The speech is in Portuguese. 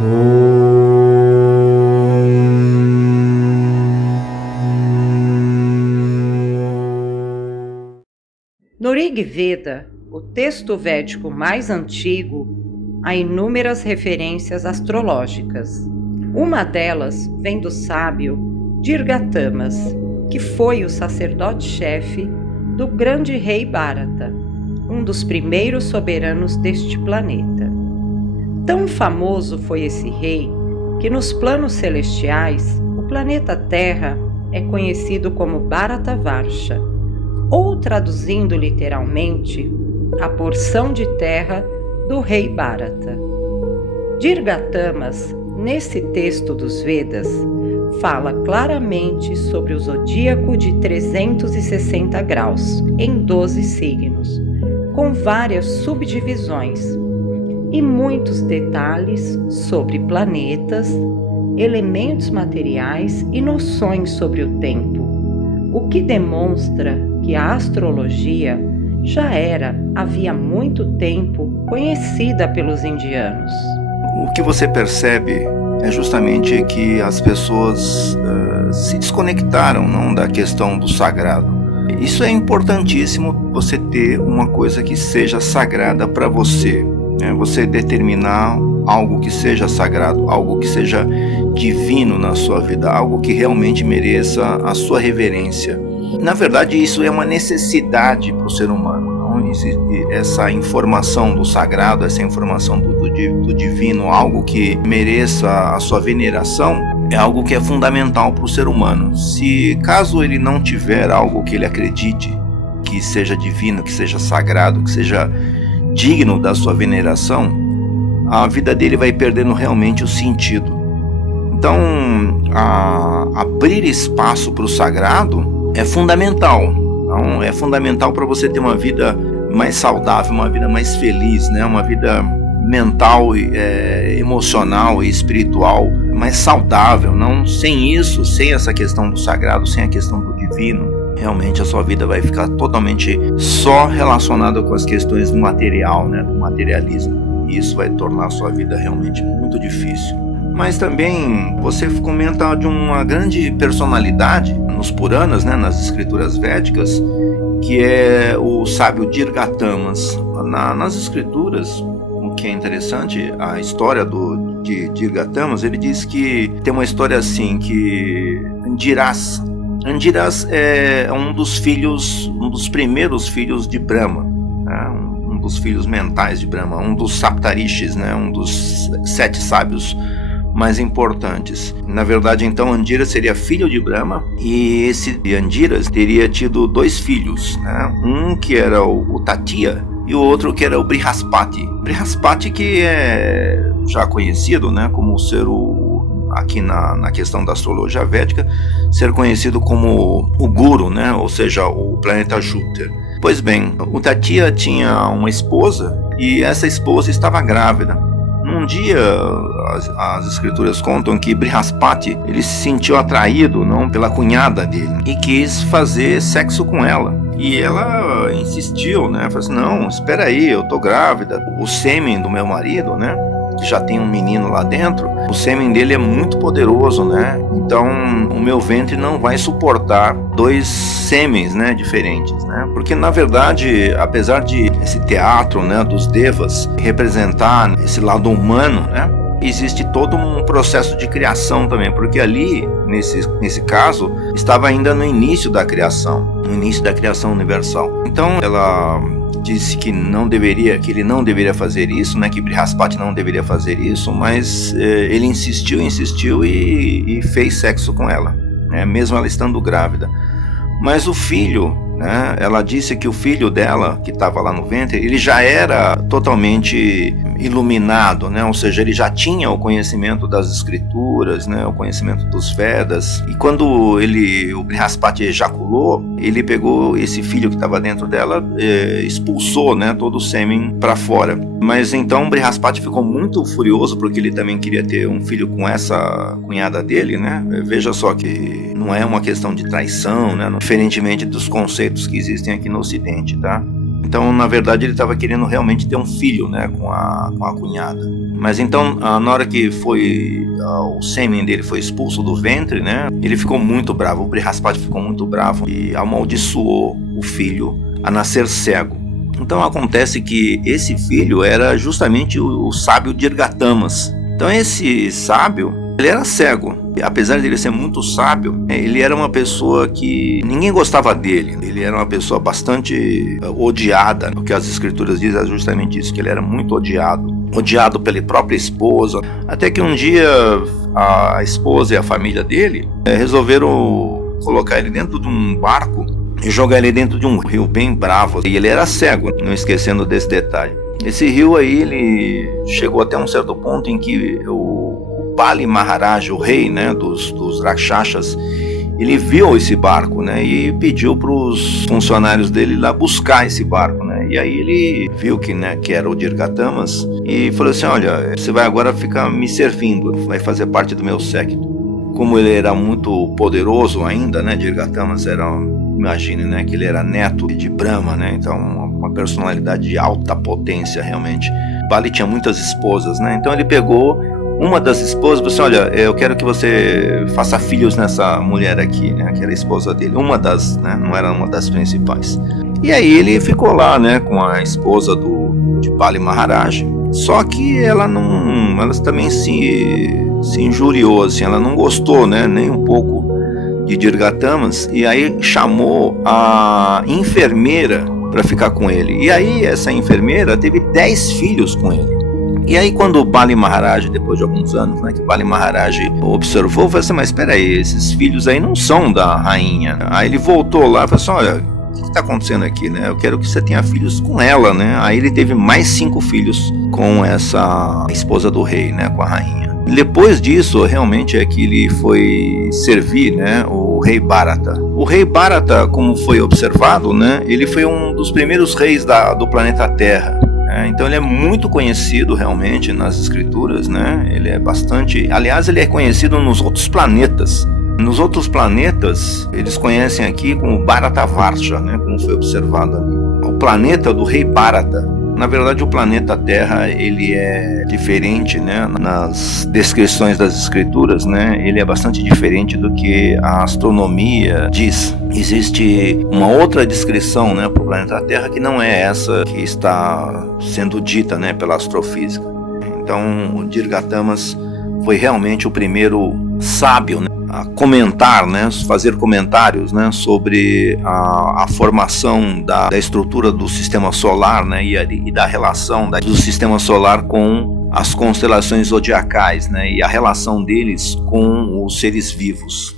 No Rig Veda, o texto védico mais antigo, há inúmeras referências astrológicas. Uma delas vem do sábio Dirghatamas, que foi o sacerdote-chefe do grande rei Bharata, um dos primeiros soberanos deste planeta. Tão famoso foi esse rei que nos planos celestiais o planeta Terra é conhecido como Bharatavarsha, ou traduzindo literalmente, a porção de terra do rei Bharata. Dirghatamas, nesse texto dos Vedas, fala claramente sobre o zodíaco de 360 graus, em 12 signos, com várias subdivisões e muitos detalhes sobre planetas, elementos materiais e noções sobre o tempo, o que demonstra que a astrologia já era, havia muito tempo, conhecida pelos indianos. O que você percebe é justamente que as pessoas se desconectaram, não, da questão do sagrado. Isso é importantíssimo, você ter uma coisa que seja sagrada para você, né? Você determinar algo que seja sagrado, algo que seja divino na sua vida, algo que realmente mereça a sua reverência. Na verdade, isso é uma necessidade para o ser humano, não? Essa informação do sagrado, essa informação do divino, algo que mereça a sua veneração, é algo que é fundamental para o ser humano. Se caso ele não tiver algo que ele acredite que seja divino, que seja sagrado, que seja digno da sua veneração, a vida dele vai perdendo realmente o sentido. Então, abrir espaço para o sagrado é fundamental. Então, é fundamental para você ter uma vida mais saudável, uma vida mais feliz, né? Uma vida mental, emocional e espiritual mais saudável. Não, sem isso, sem essa questão do sagrado, sem a questão do divino, realmente a sua vida vai ficar totalmente só relacionada com as questões do material, né? Do materialismo. E isso vai tornar a sua vida realmente muito difícil. Mas também você comenta de uma grande personalidade nos Puranas, né, nas escrituras védicas, que é o sábio Dirghatamas. Nas escrituras, o que é interessante, a história de Dirghatamas, ele diz que tem uma história assim, que Andiras é um dos primeiros filhos de Brahma, né, um dos filhos mentais de Brahma, um dos Saptarishis, né, um dos 7 sábios mais importantes. Na verdade, então, Andiras seria filho de Brahma, e esse Andiras teria tido 2 filhos, né? Um que era o Tatya e o outro que era o Brihaspati. Brihaspati, que é já conhecido, né, como ser aqui na questão da astrologia védica, ser conhecido como o Guru, né, ou seja, o planeta Júpiter. Pois bem, o Tatya tinha uma esposa e essa esposa estava grávida. Um dia, as escrituras contam que Brihaspati, ele se sentiu atraído, não, pela cunhada dele e quis fazer sexo com ela. E ela insistiu, né? Falou assim: não, espera aí, eu tô grávida. O sêmen do meu marido, né, que já tem um menino lá dentro, o sêmen dele é muito poderoso, né? Então o meu ventre não vai suportar 2 sêmens, né, diferentes, né? Porque na verdade, apesar de esse teatro, né, dos devas representar esse lado humano, né, existe todo um processo de criação também, porque ali, nesse caso, estava ainda no início da criação universal. Então ela disse que ele não deveria fazer isso, né, que Brihaspati não deveria fazer isso, mas ele insistiu e fez sexo com ela, né, mesmo ela estando grávida. Mas o filho, né, ela disse que o filho dela, que estava lá no ventre, ele já era totalmente iluminado, né, ou seja, ele já tinha o conhecimento das escrituras, né, o conhecimento dos Vedas. E quando o Brihaspati ejaculou, ele pegou esse filho que estava dentro dela, expulsou, né, todo o sêmen para fora. Mas então Brihaspati ficou muito furioso, porque ele também queria ter um filho com essa cunhada dele, né? Veja só que não é uma questão de traição, né? Diferentemente dos conceitos que existem aqui no Ocidente, tá? Então, na verdade, ele estava querendo realmente ter um filho, né, com a cunhada. Mas então, na hora que o sêmen dele foi expulso do ventre, né, ele ficou muito bravo. O Brihaspati ficou muito bravo e amaldiçoou o filho a nascer cego. Então acontece que esse filho era justamente o sábio Dirghatamas. Então esse sábio, ele era cego. Apesar de ele ser muito sábio, ele era uma pessoa que ninguém gostava dele. Ele era uma pessoa bastante odiada. O que as escrituras dizem é justamente isso, que ele era muito odiado. Odiado pela própria esposa. Até que um dia a esposa e a família dele resolveram colocar ele dentro de um barco e jogar ele dentro de um rio bem bravo. E ele era cego, não esquecendo desse detalhe. Esse rio aí, ele chegou até um certo ponto em que o Bali Maharaj, o rei, né, dos Rakshasas, ele viu esse barco, né, e pediu para os funcionários dele lá buscar esse barco, né. E aí ele viu que era o Dirghatamas e falou assim: olha, você vai agora ficar me servindo, vai fazer parte do meu séquito. Como ele era muito poderoso ainda, né, Dirghatamas imagine, né, que ele era neto de Brahma, né, então uma personalidade de alta potência realmente. Bali tinha muitas esposas, né, então ele pegou uma das esposas e falou assim: olha, eu quero que você faça filhos nessa mulher aqui, né, que era a esposa dele, uma das, né, não era uma das principais. E aí ele ficou lá, né, com a esposa de Bali Maharaj, só que ela também se injuriou, assim, ela não gostou, né, nem um pouco de Dirghatamas, e aí chamou a enfermeira para ficar com ele. E aí essa enfermeira teve 10 filhos com ele. E aí quando o Bali Maharaj, depois de alguns anos, né, que Bali Maharaj observou, falou assim: mas espera aí, esses filhos aí não são da rainha. Aí ele voltou lá e falou assim: olha, o que está acontecendo aqui, né? Eu quero que você tenha filhos com ela, né? Aí ele teve mais 5 filhos com essa esposa do rei, né, com a rainha. Depois disso, realmente é que ele foi servir, né, o rei Bharata. O rei Bharata, como foi observado, né, ele foi um dos primeiros reis do planeta Terra. Então ele é muito conhecido realmente nas escrituras, né? Ele é bastante... Aliás, ele é conhecido nos outros planetas. Nos outros planetas, eles conhecem aqui como Bharatavarsha, né, como foi observado ali. O planeta do rei Bharata. Na verdade, o planeta Terra, ele é diferente, né, nas descrições das escrituras, né, ele é bastante diferente do que a astronomia diz. Existe uma outra descrição, né, para o planeta Terra que não é essa que está sendo dita, né, pela astrofísica. Então, o Dirghatamas foi realmente o primeiro sábio, né, a comentar, né, fazer comentários, né, sobre a formação da estrutura do sistema solar, né, e da relação do sistema solar com as constelações zodiacais, né, e a relação deles com os seres vivos.